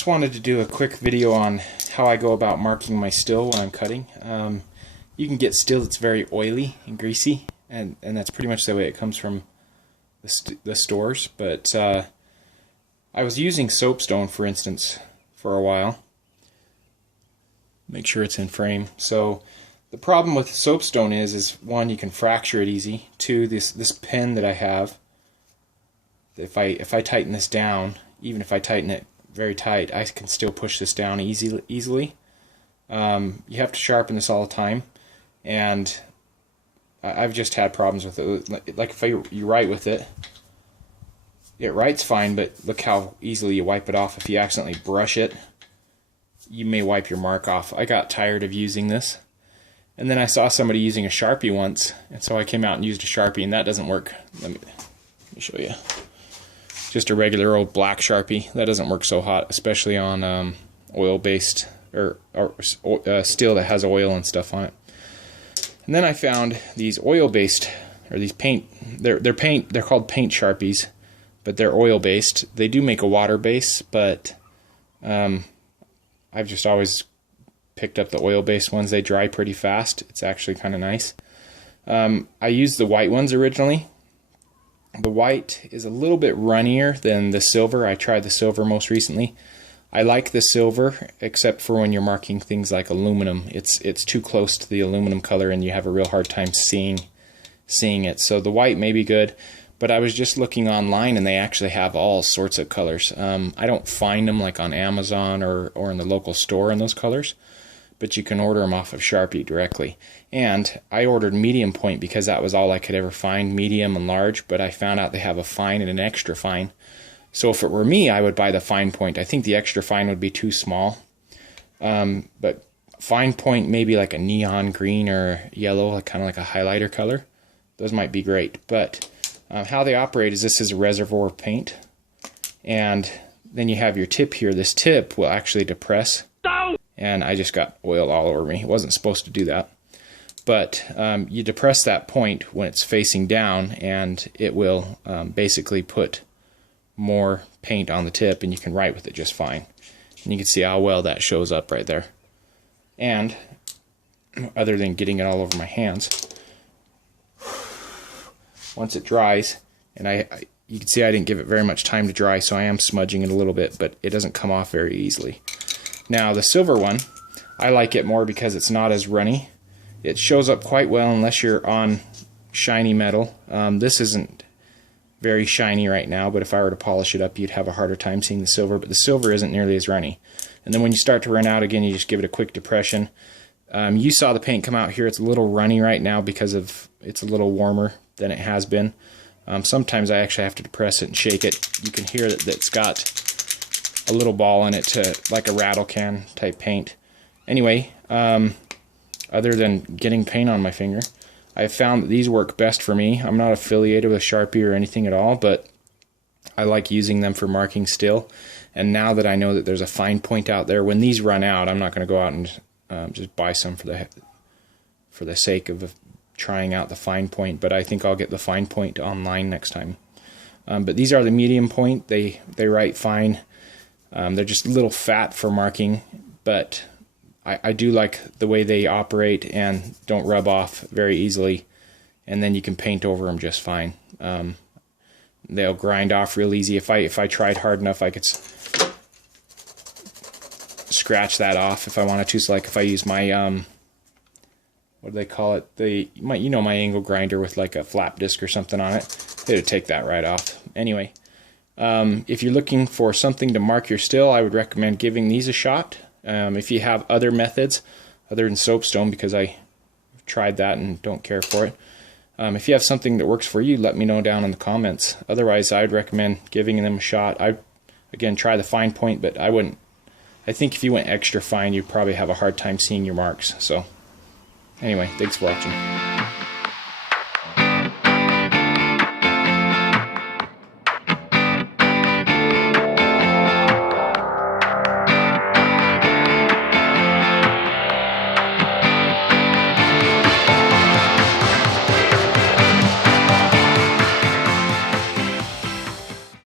just wanted to do a quick video on how I go about marking my still when I'm cutting. You can get still that's very oily and greasy, and that's pretty much the way it comes from the stores. But I was using soapstone, for instance, for a while. Make sure it's in frame. So the problem with soapstone is one, you can fracture it easy. Two, this pen that I have, if I tighten this down, even if I tighten it very tight, I can still push this down easily. You have to sharpen this all the time, and I've just had problems with it. Like if you write with it, it writes fine, but look how easily you wipe it off. If you accidentally brush it, you may wipe your mark off. I got tired of using this, and then I saw somebody using a Sharpie once, and so I came out and used a Sharpie, and that doesn't work. Let me show you. Just a regular old black Sharpie. That doesn't work so hot, especially on oil-based or steel that has oil and stuff on it. And then I found these oil-based, or these paint. They're called paint Sharpies, but they're oil-based. They do make a water base, but I've just always picked up the oil-based ones. They dry pretty fast. It's actually kind of nice. I used the white ones originally. The white is a little bit runnier than the silver. I tried the silver most recently. I like the silver, except for when you're marking things like aluminum. It's too close to the aluminum color, and you have a real hard time seeing it. So the white may be good, but I was just looking online, and they actually have all sorts of colors. I don't find them like on Amazon or in the local store in those colors, but you can order them off of Sharpie directly. And I ordered medium point because that was all I could ever find, medium and large, but I found out they have a fine and an extra fine. So if it were me, I would buy the fine point. I think the extra fine would be too small. But fine point, maybe like a neon green or yellow, like kind of like a highlighter color. Those might be great. But how they operate is this is a reservoir paint. And then you have your tip here. This tip will actually depress. And I just got oil all over me. It wasn't supposed to do that. But you depress that point when it's facing down, and it will basically put more paint on the tip, and you can write with it just fine. And you can see how well that shows up right there. And other than getting it all over my hands, once it dries, and you can see I didn't give it very much time to dry, so I am smudging it a little bit, but it doesn't come off very easily. Now the silver one, I like it more because it's not as runny. It shows up quite well unless you're on shiny metal. This isn't very shiny right now, but if I were to polish it up, you'd have a harder time seeing the silver, but the silver isn't nearly as runny. And then when you start to run out again, you just give it a quick depression. You saw the paint come out here. It's a little runny right now because it's a little warmer than it has been. Sometimes I actually have to depress it and shake it. You can hear that it's got a little ball in it, to like a rattle can type paint. Anyway, other than getting paint on my finger, I found that these work best for me. I'm not affiliated with Sharpie or anything at all, but I like using them for marking still. And now that I know that there's a fine point out there, when these run out, I'm not going to go out and just buy some for the sake of trying out the fine point, but I think I'll get the fine point online next time. But these are the medium point. They write fine. They're just a little fat for marking, but I do like the way they operate and don't rub off very easily, and then you can paint over them just fine. They'll grind off real easy. If I tried hard enough, I could scratch that off if I wanted to. So like if I use my what do they call it? My angle grinder with like a flap disc or something on it, it would take that right off. Anyway. If you're looking for something to mark your still, I would recommend giving these a shot. If you have other methods other than soapstone, because I tried that and don't care for it, if you have something that works for you, let me know down in the comments. Otherwise, I'd recommend giving them a shot. Again, try the fine point, but I think if you went extra fine, you'd probably have a hard time seeing your marks. So anyway, thanks for watching.